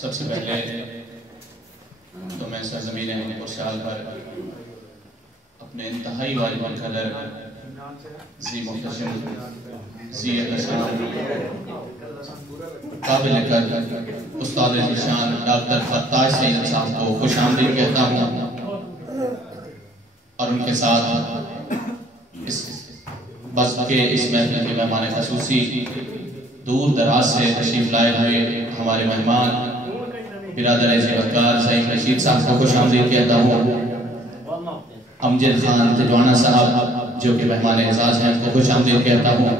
सबसे पहले तो मैं सरज़मीन खुशहाल पर अपने इंतहाई वाजिब कदर जी मुख्तशिम जी काबिल कदर उस्ताद ज़ीशान डॉक्टर फत्ताश सैयद साहब को खुशामदीद कहता हूँ और उनके साथ इस बस के इस महफिल के मेहमान ख़ुसूसी दूर दराज से तशरीफ लाए हुए हमारे मेहमान बिरादर ज़िवकार सईद रशीद साहब को खुशामदीद कहता हूँ। अमजद खान तिजवाना साहब जो कि मेहमान एजाज हैं उनको खुशामदीद कहता हूँ।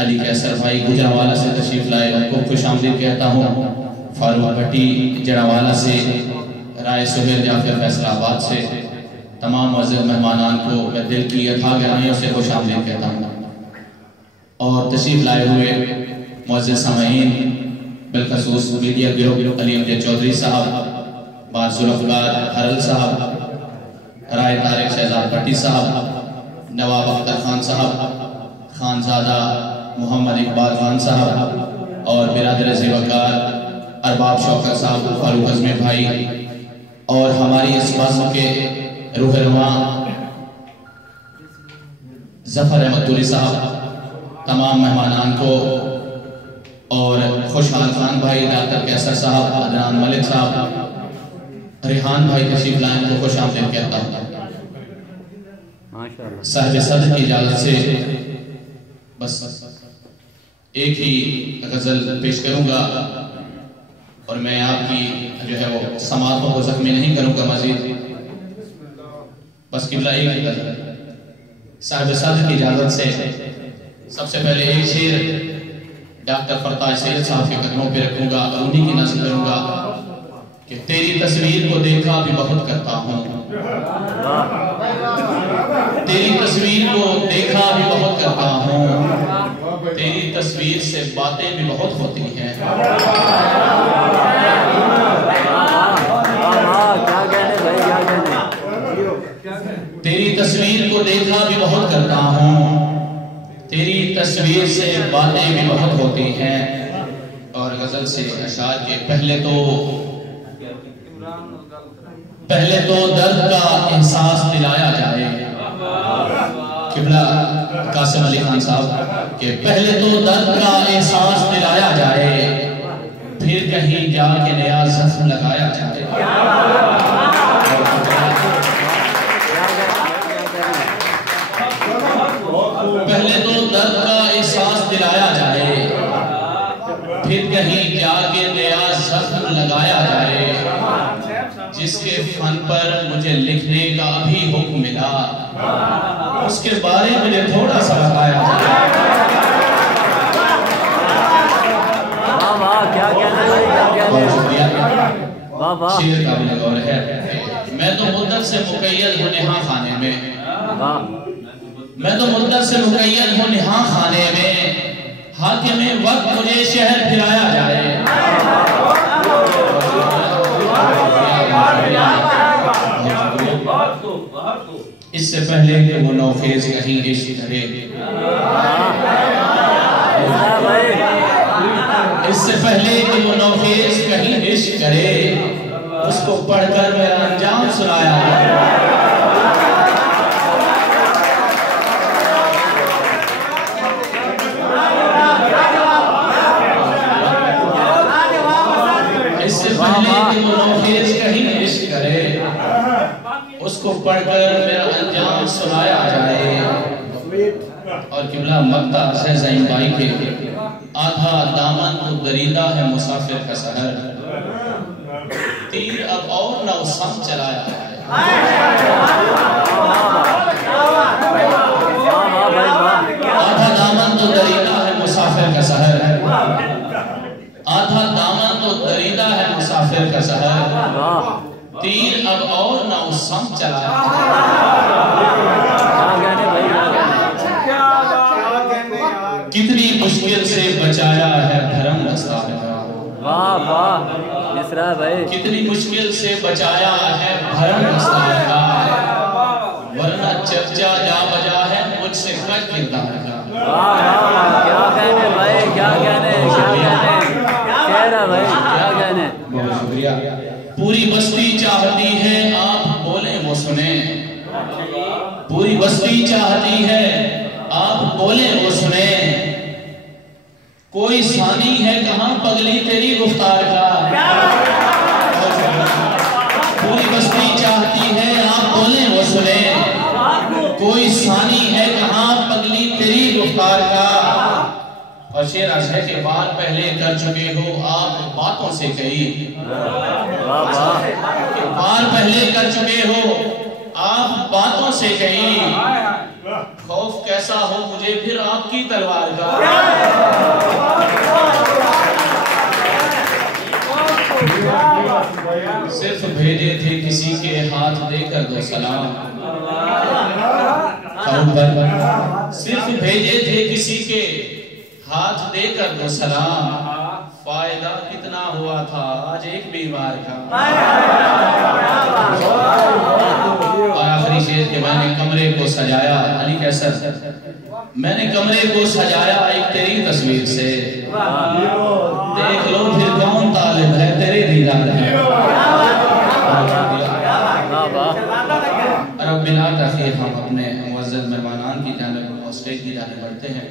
अली कैसर भाई गुजरावाला से तशरीफ लाए उनको खुशामदीद कहता हूँ। फारूक भट्टी जड़ावाला से, राय सुहेल जाफर फैसलाबाद से, तमाम मुअज़्ज़िज़ मेहमानान को मैं दिल की अथाह गहराइयों से खुशामदीद कहता हूँ। और तशरीफ लाए हुए मुअज़्ज़िज़ सामईन बिलखसूस मीडिया गिरोह अली अमजद चौधरी साहब, बाज़ुल्फ़कार हरल साहब, राय तारिक शहजाद भट्टी साहब, नवाब अख्तर खान साहब, खानजादा मोहम्मद इकबाल खान साहब और बिरादर ज़िवकार अरबाब शौकत साहब, फारूक अज़मी भाई और हमारी इस बाज़ के रूहरवा ज़फ़र अहमद तुरी साहब, तमाम मेहमानान को और खुशहाल खान भाई, डॉक्टर कैसर साहब, अदनान मलिक साहब, रेहान भाई तशरीफ लाए को खुशामदीद कहता हूँ। साहिब सदर की इजाज़त से बस एक ही गज़ल पेश करूँगा और मैं आपकी जो है वो समातों को ज़ख्मी नहीं करूँगा मज़ीद, बस किबला एक ही गज़ल साहिब सदर की इजाज़त से। सबसे पहले एक शेर डॉक्टर फत्ताश सैयद साहब के कदमों पे रखूंगा और उन्हीं की नज़र करूंगा कि तेरी तस्वीर को देखा भी बहुत करता हूँ, तेरी तस्वीर को देखा भी बहुत करता हूँ, तेरी तस्वीर से बातें भी बहुत होती हैं। तेरी तस्वीर को देखा भी बहुत करता हूँ, तेरी तस्वीर से बातें भी बहुत होती हैं। और गजल से अशार के पहले तो दर्द का एहसास दिलाया जाए, किबला कासिम अली खान साहब के पहले तो दर्द का एहसास दिलाया जाए, फिर कहीं जाके नया ज़ख्म लगाया जाए। पहले तो दर्द का एहसास दिलाया जाए, फिर कहीं जाके नया ज़ख्म लगाया जाए। जिसके फन पर मुझे लिखने का अभी हुक्म मिला, उसके बारे में मुझे थोड़ा सा बताया जाए। शेर का भी गौर है। मैं तो मुद्दत से मुकैयद हूँ निहा खाने में, मैं तो मुद्दत से मुकैयद हूँ निहा खाने में, हाकिम वक्त मुझे शहर फिराया जाए। इससे पहले कि वो नौखेज कहीं इश्क करे, इससे पहले कि वो नौखेज कहीं इश्क करे, उसको पढ़कर मेरा अंजाम सुनाया जाए। उसको पढ़कर मेरा अंजाम सुनाया जाए। और किबला मक्ता से ज़ईन भाई के आधा दामन तो दरीदा है मुसाफिर का सहर, तीर अब और न उसम चलाया जाए। आधा दामन तो दरीदा है मुसाफिर का सहर, आधा दामन तो दरीदा है मुसाफिर का सहर, तीर अब और ना उसम चलाया। कितनी मुश्किल से बचाया है धर्म रस्ता का, वाह वाह मिश्रा भाई, कितनी मुश्किल से बचाया है धर्म रस्ता का, वरना चर्चा जा बजा है मुझसे कट किरदार का। वाह वाह क्या कहने भाई, क्या पूरी बस्ती चाहती है आप बोले वो सुने, पूरी बस्ती चाहती है आप बोले वो सुने, कोई सानी है कहां पगली तेरी गुफ्तार का। पूरी बस्ती चाहती है आप बोले वो सुने, कोई सानी है कहां पगली तेरी गुफ्तार का। और शेर अर्ज है कि बार पहले कर चुके हो आप बातों से कई, बार पहले कर चुके हो आप बातों से कई, खौफ कैसा हो मुझे फिर आपकी तलवार का। सिर्फ भेजे थे किसी के हाथ देकर दो सलाम, सिर्फ भेजे थे किसी के हाथ देकर दो सलाम, फायदा कितना हुआ था आज एक बीमार का। और आखिरी शेर के मैंने कमरे को सजाया, अली कैसर, मैंने कमरे को सजाया एक तेरी तस्वीर से, देख लो फिर कौन तालिब है तेरे दीदार है। रब्बिल आखिर हम अपने मुअज़्ज़ज़ मेहमानान की जानिब स्टेज की जानिब बढ़ते हैं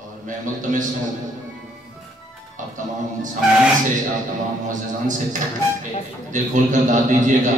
और मैं मुल्तमिस हूँ आप तमाम सामईन से, आप तमाम मुअज़्ज़ज़ान से दिल खोल कर दाद दीजिएगा।